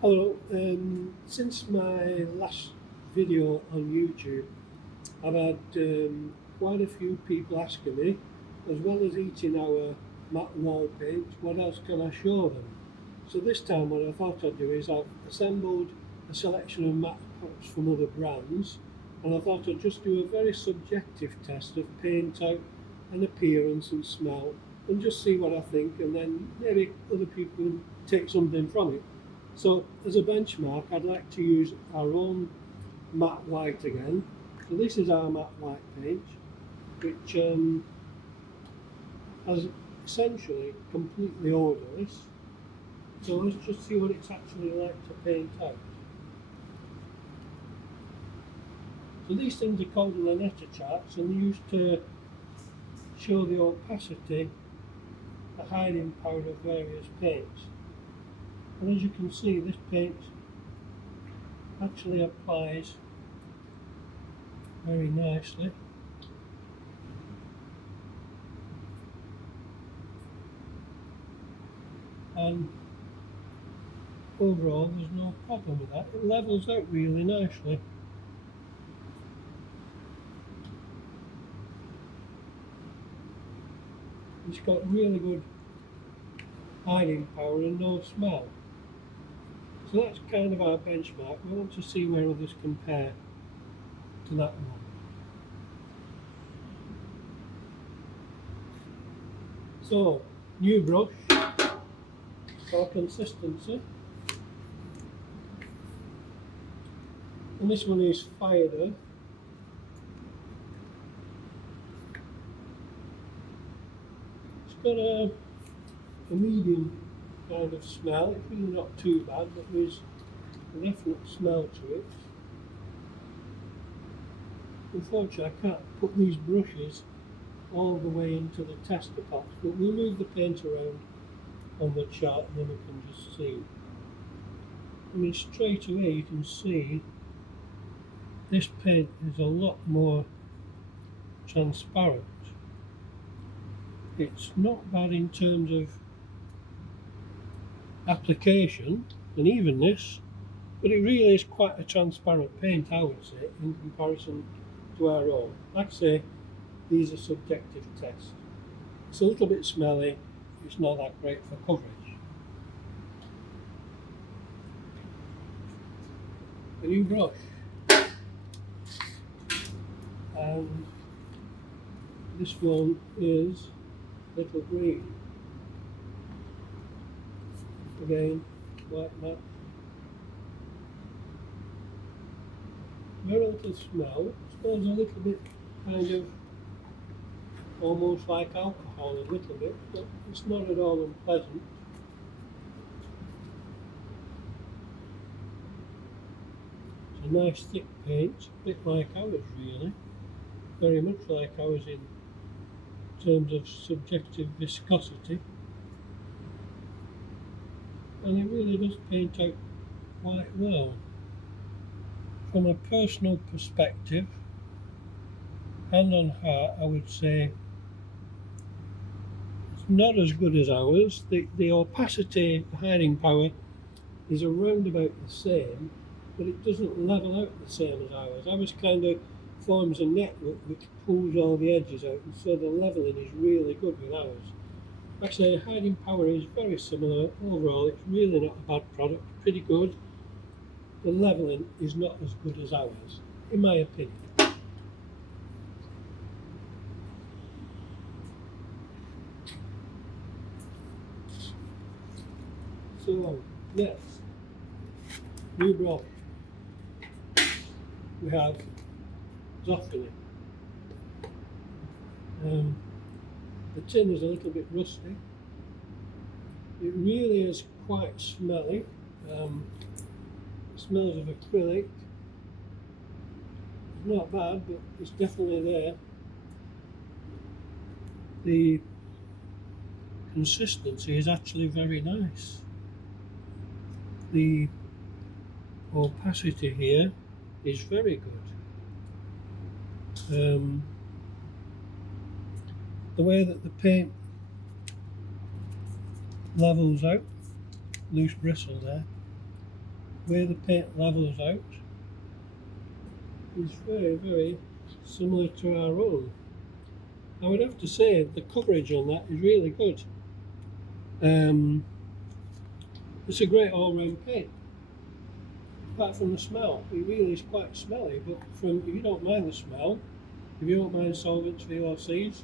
Hello, since my last video on YouTube, I've had quite a few people asking me, as well as eating our matte wall paint, what else can I show them? So this time what I thought I'd do is I've assembled a selection of matte pots from other brands, and I thought I'd just do a very subjective test of paint out and appearance and smell, and just see what I think, and then maybe other people can take something from it. So as a benchmark, I'd like to use our own matte white again. So this is our matte white paint, which is essentially completely odourless. So let's just see what it's actually like to paint out. So these things are called Lanetta charts, and they're used to show the opacity, the hiding power of various paints. And as you can see, this paint actually applies very nicely. And overall there's no problem with that. It levels out really nicely. It's got really good hiding power and no smell. So that's kind of our benchmark. We want to see where others compare to that one. So, new brush for consistency. And this one is Fire Earth. It's got a medium kind of smell. It's really not too bad, but there's a definite smell to it. Unfortunately, I can't put these brushes all the way into the tester pots, but we'll move the paint around on the chart and then we can just see. I mean, straight away you can see this paint is a lot more transparent. It's not bad in terms of application and evenness, but it really is quite a transparent paint, I would say, in comparison to our own. Like I say, these are subjective tests. It's a little bit smelly, it's not that great for coverage. A new brush, and this one is Little Greene. Again, white matte. Very little smell. It smells a little bit kind of almost like alcohol, a little bit, but it's not at all unpleasant. It's a nice thick paint, a bit like ours really, very much like ours in terms of subjective viscosity, and it really does paint out quite well. From a personal perspective, hand on heart, I would say it's not as good as ours. The opacity, the hiding power, is around about the same, but it doesn't level out the same as ours. Ours kind of forms a network which pulls all the edges out, and so the leveling is really good with ours. Actually, the hiding power is very similar. Overall, it's really not a bad product, pretty good. The leveling is not as good as ours, in my opinion. So, next, new brush. We have Zoffany. The tin is a little bit rusty. It really is quite smelly. It smells of acrylic. It's not bad, but it's definitely there. The consistency is actually very nice. The opacity here is very good. The way that the paint levels out, loose bristle there, where the paint levels out is very, very similar to our own. I would have to say the coverage on that is really good. It's a great all-round paint. Apart from the smell, it really is quite smelly, but if you don't mind the smell, if you don't mind solvents, VOCs,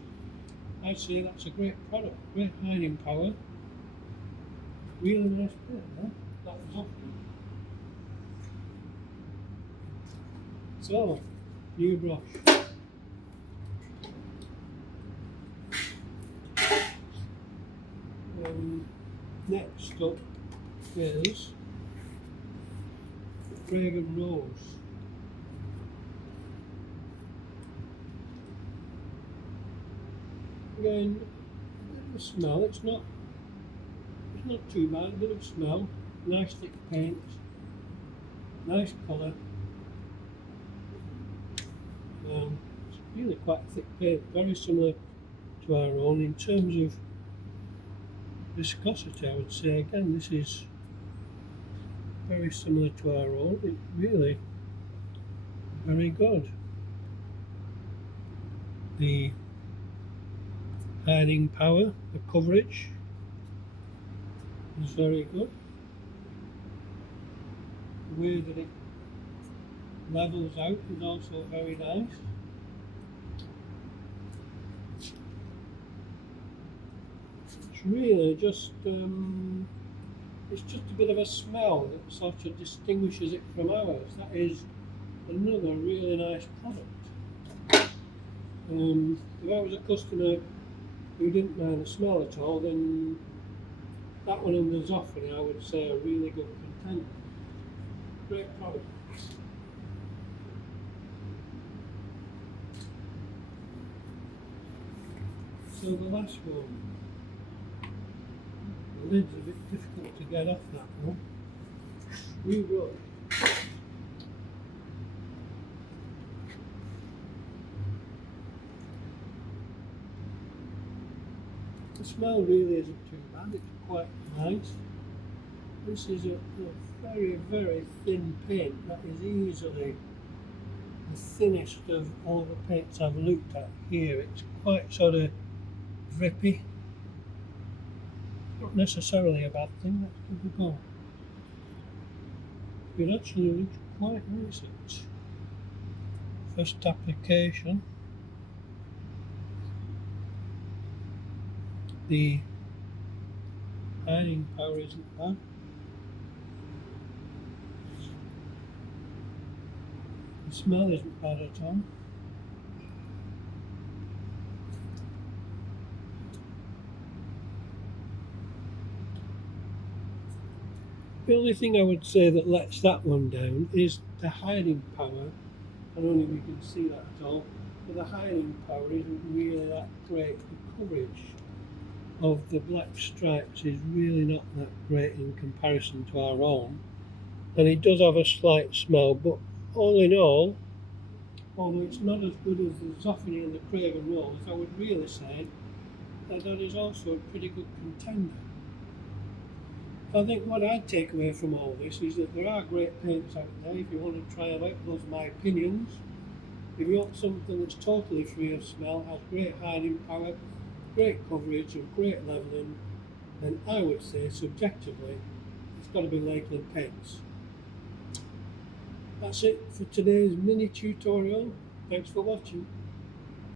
I'd say that's a great product, great hiding power. Really nice paint, huh? That was Zoffany. So, new brush. Next up is Craig Rose. Again, a bit of a smell. It's not too bad. A bit of smell. Nice thick paint. Nice colour. It's really quite a thick paint. Very similar to our own in terms of viscosity. I would say again, this is very similar to our own. It's really very good. The hiding power, the coverage is very good. The way that it levels out is also very nice. It's really just it's just a bit of a smell that sort of distinguishes it from ours. That is another really nice product. If I was a customer who didn't mind the smell at all, then that one and the Zoffany I would say are really good contenders. Great product. So the last one, the lid's a bit difficult to get off that one. Reroll. The smell really isn't too bad, it's quite nice. This is a very, very thin paint that is easily the thinnest of all the paints I've looked at here. It's quite sort of drippy. Not necessarily a bad thing, let's give it a go. It actually looks quite nice at first application. The hiding power isn't bad. The smell isn't bad at all. The only thing I would say that lets that one down is the hiding power. I don't know if you can see that at all, but the hiding power isn't really that great. The coverage of the black stripes is really not that great in comparison to our own, and it does have a slight smell, but all in all, although it's not as good as the Zoffany and the Craig Rose, I would really say that that is also a pretty good contender. I think what I'd take away from all this is that there are great paints out there. If you want to try them out, those are my opinions. If you want something that's totally free of smell, has great hiding power, great coverage and great levelling, then I would say subjectively it's got to be Lakeland paints. That's it for today's mini tutorial. Thanks for watching.